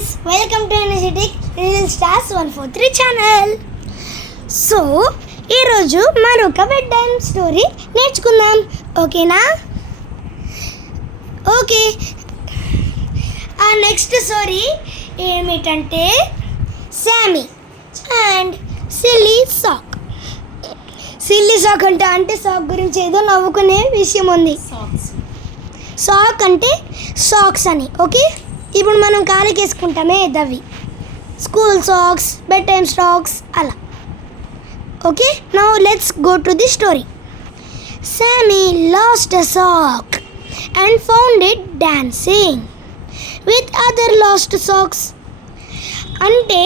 guys, welcome to Energetic Little Stars 143 channel. So ఈరోజు మరొక bed time story నేర్చుకుందాం, ఓకేనా? ఓకే, ఆ నెక్స్ట్ స్టోరీ ఏమిటంటే Sammy and silly sock. Silly sock అంటే సాక్ గురించి ఏదో నవ్వుకునే విషయం ఉంది. సాక్ అంటే సాక్స్ అని, ఓకే? ఇప్పుడు మనం కాలికి వేసుకుంటామే దవి, school socks, bed time socks అలా. Okay, now let's go to the story. Sammy lost a sock and found it dancing with other lost socks. అంటే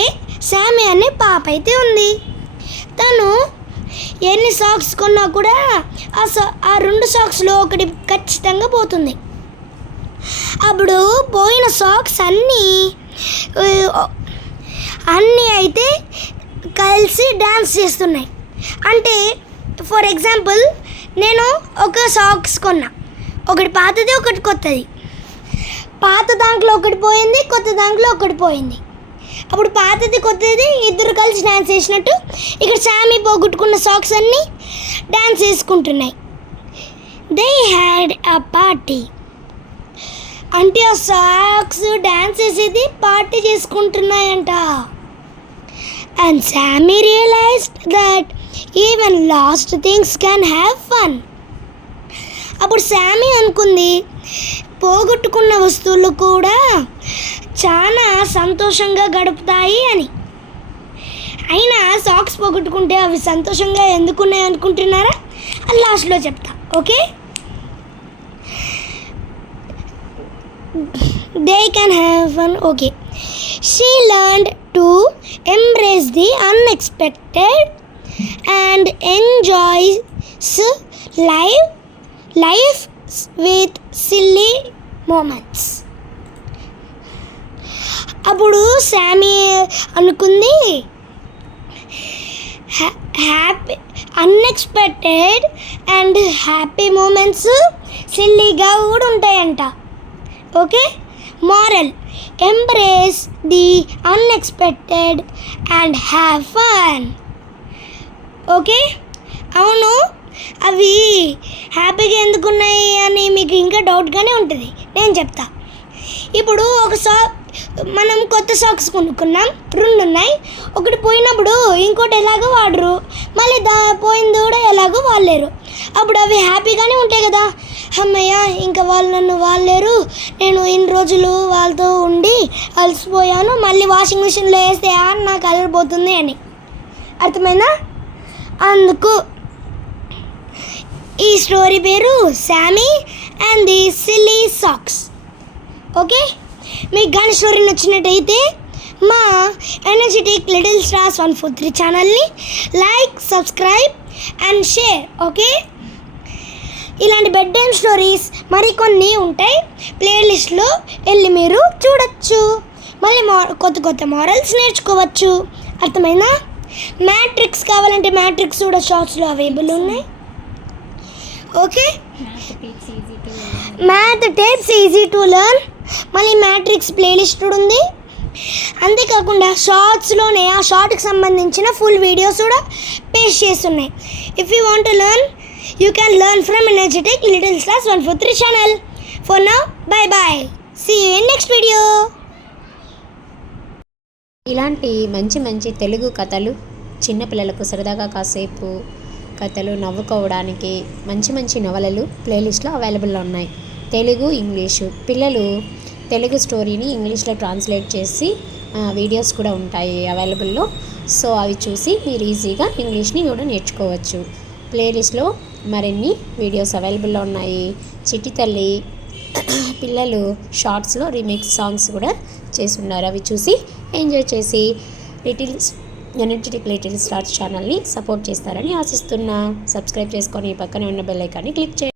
శామీ అనే పాప అయితే ఉంది. తను ఎన్ని సాక్స్ కొన్నా కూడా ఆ రెండు సాక్స్లో ఒకటి ఖచ్చితంగా పోతుంది. అప్పుడు పోయిన సాక్స్ అన్నీ అయితే కలిసి డ్యాన్స్ చేస్తున్నాయి. అంటే ఫర్ ఎగ్జాంపుల్, నేను ఒక సాక్స్ కొన్నా, ఒకటి పాతది ఒకటి కొత్తది. పాత దాంట్లో ఒకటి పోయింది, కొత్త దాంట్లో ఒకటి పోయింది. అప్పుడు పాతది కొత్తది ఇద్దరు కలిసి డ్యాన్స్ చేసినట్టు ఇక్కడ శామీ పోగొట్టుకున్న సాక్స్ అన్నీ డ్యాన్స్ చేసుకుంటున్నాయి. They had a party. అంటే ఆ సాక్స్ డ్యాన్స్ చేసేది పార్టీ చేసుకుంటున్నాయంట. And Sammy realised that even lost things can have fun. అప్పుడు శామీ అనుకుంది, పోగొట్టుకున్న వస్తువులు కూడా చాలా సంతోషంగా గడుపుతాయి అని. అయినా సాక్స్ పోగొట్టుకుంటే అవి సంతోషంగా ఎందుకున్నాయి అనుకుంటున్నారా? అది లాస్ట్లో చెప్తా, okay? They can have fun, okay. She learned to embrace the unexpected and enjoys life with silly moments. అప్పుడు శామీ అనుకుంది, happy unexpected and happy moments సిల్లీగా కూడా ఉంటాయంట, okay? Moral: embrace the unexpected and have fun. Okay, అవును, అవి హ్యాపీగా ఎందుకున్నాయి అని మీకు ఇంకా డౌట్గానే ఉంటుంది, నేను చెప్తా. ఇప్పుడు మనం కొత్త సాక్స్ కొనుక్కున్నాం, రెండు ఉన్నాయి. ఒకటి పోయినప్పుడు ఇంకోటి ఎలాగో వాడరు, మళ్ళీ పోయింది కూడా ఎలాగో వాడలేరు. అప్పుడు అవి హ్యాపీగానే ఉంటాయి కదా. అమ్మయ్య, ఇంకా వాళ్ళు నన్ను వాడలేరు, నేను ఇన్ని రోజులు వాళ్ళతో ఉండి అలసిపోయాను, మళ్ళీ వాషింగ్ మిషన్లో వేస్తే నా కలర్ పోతుంది అని. అర్థమైందా? అందుకు ఈ స్టోరీ పేరు Shami and the silly socks, okay? మీకు కానీ స్టోరీ నచ్చినట్టయితే మా ఎనర్జెటిక్ లిటిల్ స్టార్స్ 143 ఛానల్ని like, subscribe and share, okay? ఇలాంటి బెడ్ టైమ్ స్టోరీస్ మరికొన్ని ఉంటాయి, ప్లేలిస్ట్లో వెళ్ళి మీరు చూడొచ్చు. మళ్ళీ కొత్త కొత్త మోరల్స్ నేర్చుకోవచ్చు, అర్థమైందా? మ్యాట్రిక్స్ కావాలంటే మ్యాట్రిక్స్ కూడా షార్ట్స్లో అవైలబుల్ ఉన్నాయి, okay? Math tapes easy to learn, మళ్ళీ మ్యాట్రిక్స్ ప్లేలిస్ట్ ఉంది. అంతేకాకుండా షార్ట్స్లోనే ఆ షార్ట్కి సంబంధించిన ఫుల్ వీడియోస్ కూడా పేస్ట్ చేస్తున్నాయి. If you want to learn, you can learn from Energetic Little Stars 143 channel. For now, bye bye. See you in next video. ఇలాంటి మంచి మంచి తెలుగు కథలు చిన్నపిల్లలకు సరదాగా కాసేపు కథలు నవ్వుకోవడానికి మంచి మంచి నవలలు ప్లేలిస్ట్లో అవైలబుల్లో ఉన్నాయి. తెలుగు, ఇంగ్లీషు. పిల్లలు తెలుగు స్టోరీని ఇంగ్లీష్లో ట్రాన్స్లేట్ చేసి వీడియోస్ కూడా ఉంటాయి అవైలబుల్లో. సో అవి చూసి మీరు ఈజీగా ఇంగ్లీష్ని కూడా నేర్చుకోవచ్చు. ప్లేలిస్ట్లో మరిన్ని వీడియోస్ అవైలబుల్లో ఉన్నాయి. చిట్టి తల్లి పిల్లలు షార్ట్స్లో రీమిక్స్ సాంగ్స్ కూడా చేసి ఉన్నారు. అవి చూసి ఎంజాయ్ చేసి ఎనర్జెటిక్ లిటిల్ స్టార్స్ ఛానల్ని సపోర్ట్ చేస్తారని ఆశిస్తున్నా. సబ్స్క్రైబ్ చేసుకొని పక్కనే ఉన్న బెల్ ఐకాన్ని క్లిక్ చేయండి.